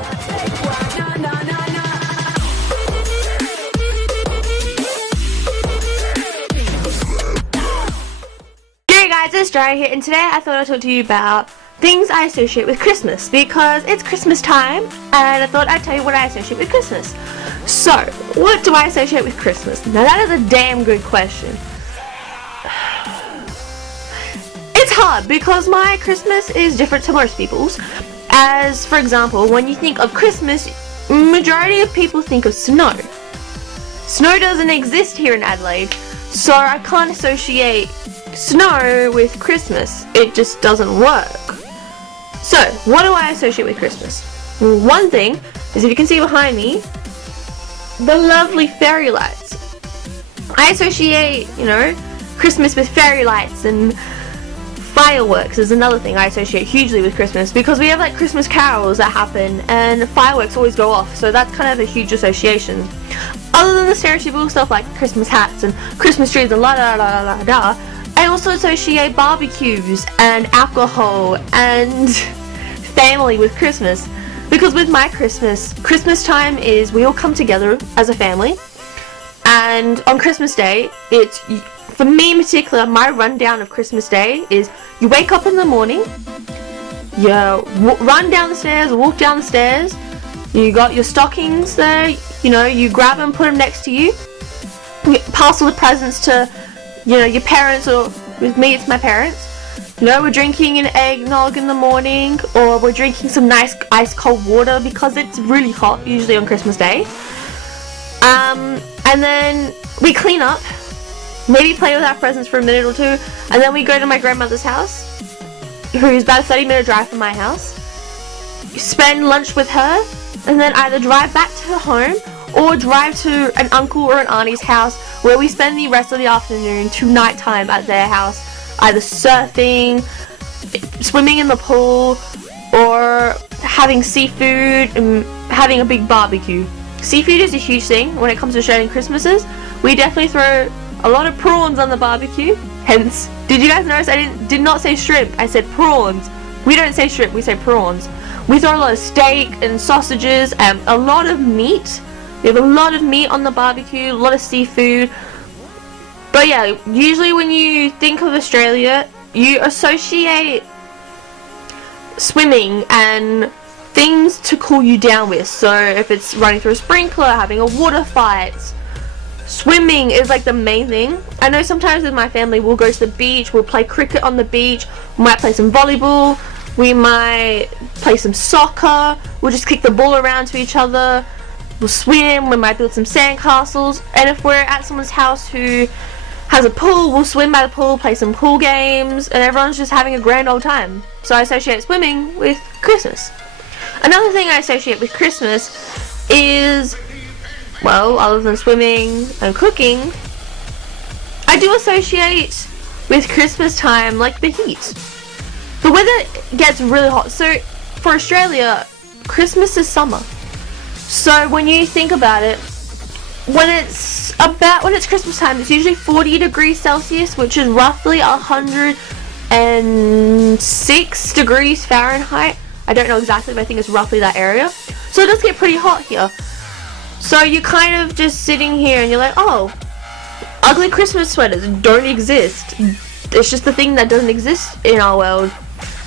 Hey guys, it's Dry here, and today I thought I'd talk to you about things I associate with Christmas, because it's Christmas time and I thought I'd tell you what I associate with Christmas. So, what do I associate with Christmas? Now that is a damn good question. It's hard because my Christmas is different to most people's. As for example, when you think of Christmas, majority of people think of snow. Snow doesn't exist here in Adelaide, so I can't associate snow with Christmas. It just doesn't work. So, what do I associate with Christmas? Well, one thing is, if you can see behind me, the lovely fairy lights. I associate, Christmas with fairy lights, and fireworks is another thing I associate hugely with Christmas, because we have like Christmas carols that happen and fireworks always go off, so that's kind of a huge association. Other than the stereotypical stuff like Christmas hats and Christmas trees and la da da da da, I also associate barbecues and alcohol and family with Christmas, because with my Christmas time is we all come together as a family, and on Christmas Day, it's, for me in particular, my rundown of Christmas Day is you wake up in the morning, you run down the stairs, walk down the stairs, you got your stockings there, you grab them, put them next to you, pass all the presents to your parents, or with me it's my parents. We're drinking an eggnog in the morning, or we're drinking some nice ice cold water because it's really hot usually on Christmas Day. And then we clean up, maybe play with our presents for a minute or two, and then we go to my grandmother's house, who's about a 30-minute drive from my house, spend lunch with her, and then either drive back to home or drive to an uncle or an auntie's house, where we spend the rest of the afternoon to nighttime at their house, either surfing, swimming in the pool, or having seafood and having a big barbecue. Seafood is a huge thing when it comes to Australian Christmases. We definitely throw a lot of prawns on the barbecue. Hence, did you guys notice I did not say shrimp, I said prawns. We don't say shrimp, we say prawns. We throw a lot of steak and sausages and a lot of meat. We have a lot of meat on the barbecue, a lot of seafood. But yeah, usually when you think of Australia, you associate swimming and things to cool you down with. So if it's running through a sprinkler, having a water fight, swimming is like the main thing. I know sometimes with my family we'll go to the beach, we'll play cricket on the beach, we might play some volleyball, we might play some soccer, we'll just kick the ball around to each other, we'll swim, we might build some sandcastles, and if we're at someone's house who has a pool, we'll swim by the pool, play some pool games, and everyone's just having a grand old time. So I associate swimming with Christmas. Another thing I associate with Christmas is, well, other than swimming and cooking, I do associate with Christmas time like the heat. The weather gets really hot. So for Australia, Christmas is summer. So when you think about it, when it's Christmas time, it's usually 40 degrees Celsius, which is roughly 106 degrees Fahrenheit. I don't know exactly, but I think it's roughly that area. So it does get pretty hot here. So you're kind of just sitting here and you're like, oh, ugly Christmas sweaters don't exist. It's just the thing that doesn't exist in our world.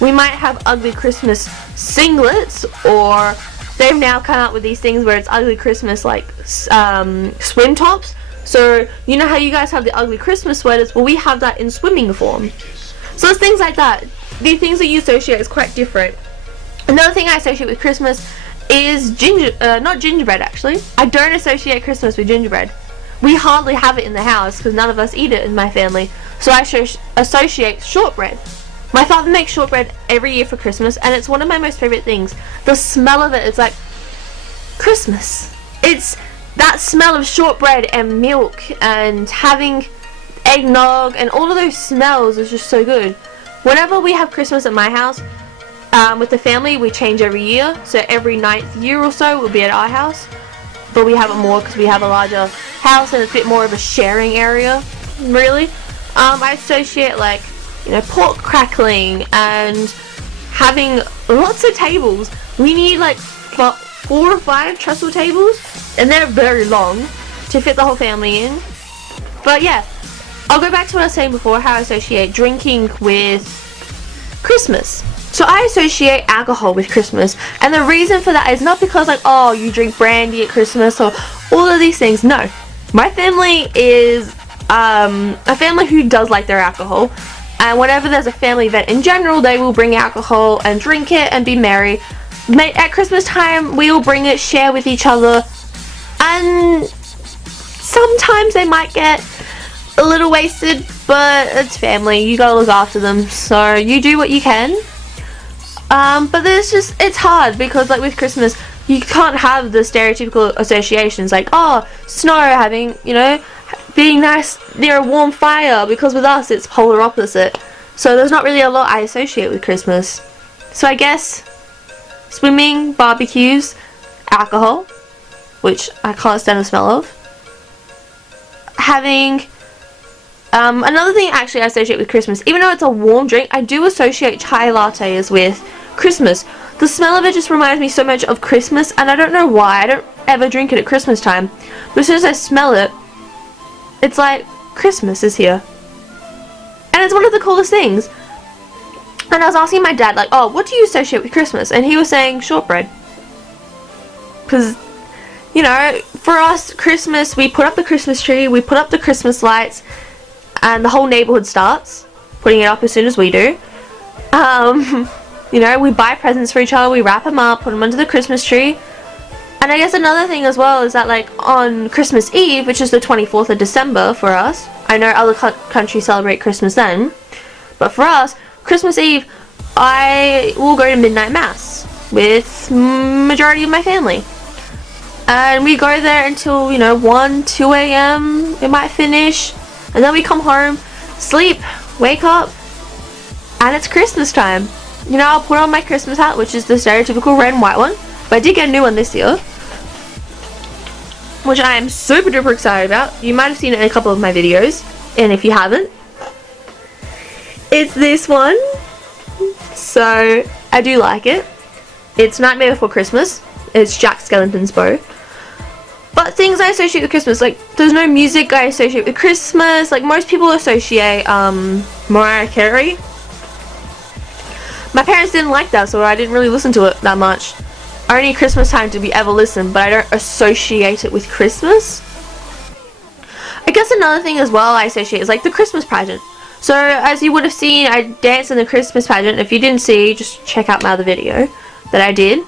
We might have ugly Christmas singlets, or they've now come out with these things where it's ugly Christmas like swim tops. So you know how you guys have the ugly Christmas sweaters? Well, we have that in swimming form. So it's things like that. The things that you associate is quite different. Another thing I associate with Christmas is not gingerbread actually. I don't associate Christmas with gingerbread. We hardly have it in the house because none of us eat it in my family. So I associate shortbread. My father makes shortbread every year for Christmas, and it's one of my most favorite things. The smell of it is like Christmas. It's that smell of shortbread and milk and having eggnog, and all of those smells is just so good. Whenever we have Christmas at my house, with the family, we change every year. So every 9th year or so, we'll be at our house. But we have it more because we have a larger house and it's a bit more of a sharing area, really. I associate like, pork crackling and having lots of tables. We need like 4 or 5 trestle tables, and they're very long to fit the whole family in. But yeah, I'll go back to what I was saying before, how I associate drinking with Christmas. So I associate alcohol with Christmas, and the reason for that is not because like, oh, you drink brandy at Christmas or all of these things. No, my family is a family who does like their alcohol, and whenever there's a family event in general, they will bring alcohol and drink it and be merry. At Christmas time, we will bring it, share with each other, and sometimes they might get a little wasted, but it's family, you gotta look after them, so you do what you can. But it's hard because like with Christmas, you can't have the stereotypical associations like, oh, snow, having, you know, being nice near a warm fire, because with us it's polar opposite. So there's not really a lot I associate with Christmas. So I guess swimming, barbecues, alcohol, which I can't stand the smell of. Having another thing actually I associate with Christmas, even though it's a warm drink, I do associate chai lattes with Christmas. The smell of it just reminds me so much of Christmas, and I don't know why. I don't ever drink it at Christmas time, but as soon as I smell it, it's like Christmas is here. And it's one of the coolest things. And I was asking my dad, like, oh, what do you associate with Christmas? And he was saying shortbread. Because, you know, for us, Christmas, we put up the Christmas tree, we put up the Christmas lights, and the whole neighborhood starts putting it up as soon as we do. You know, we buy presents for each other, we wrap them up, put them under the Christmas tree. And I guess another thing as well is that, like, on Christmas Eve, which is the 24th of December for us, I know other countries celebrate Christmas then, but for us, Christmas Eve, I will go to midnight mass with majority of my family. And we go there until, you know, 1, 2 a.m. it might finish, and then we come home, sleep, wake up, and it's Christmas time. You know, I'll put on my Christmas hat, which is the stereotypical red and white one, but I did get a new one this year, which I am super duper excited about. You might have seen it in a couple of my videos, and if you haven't, it's this one. So I do like it. It's Nightmare Before Christmas. It's Jack Skellington's bow. But things I associate with Christmas, like, there's no music I associate with Christmas. Like, most people associate Mariah Carey. My parents didn't like that, so I didn't really listen to it that much. Only Christmas time did we ever listen, but I don't associate it with Christmas. I guess another thing as well I associate is like the Christmas pageant. So as you would have seen, I danced in the Christmas pageant. If you didn't see, just check out my other video that I did.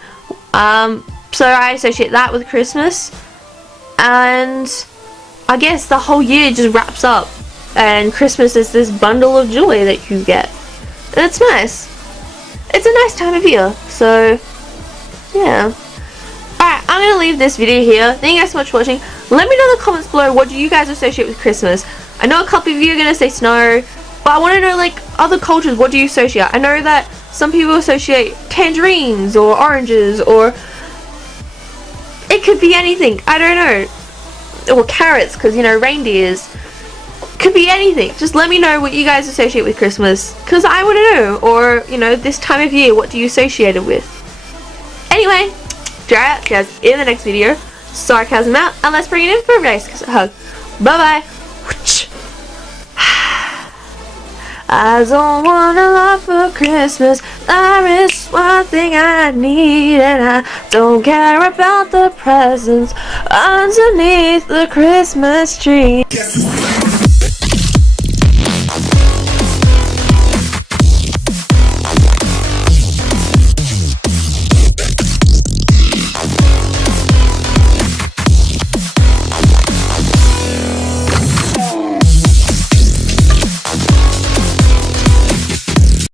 So I associate that with Christmas, and I guess the whole year just wraps up, and Christmas is this bundle of joy that you get, and it's nice. It's a nice time of year, so yeah. Alright, I'm going to leave this video here. Thank you guys so much for watching. Let me know in the comments below, what do you guys associate with Christmas? I know a couple of you are going to say snow, but I want to know, like, other cultures, what do you associate? I know that some people associate tangerines or oranges, or it could be anything. I don't know. Or carrots, because, you know, reindeers. Could be anything. Just let me know what you guys associate with Christmas, because I want to know. Or, you know, this time of year, what do you associate it with? Anyway, alright guys, in the next video, Sarcasm out, and let's bring it in for a nice hug. Bye bye. I don't want a lot for Christmas. There is one thing I need, and I don't care about the presents underneath the Christmas tree.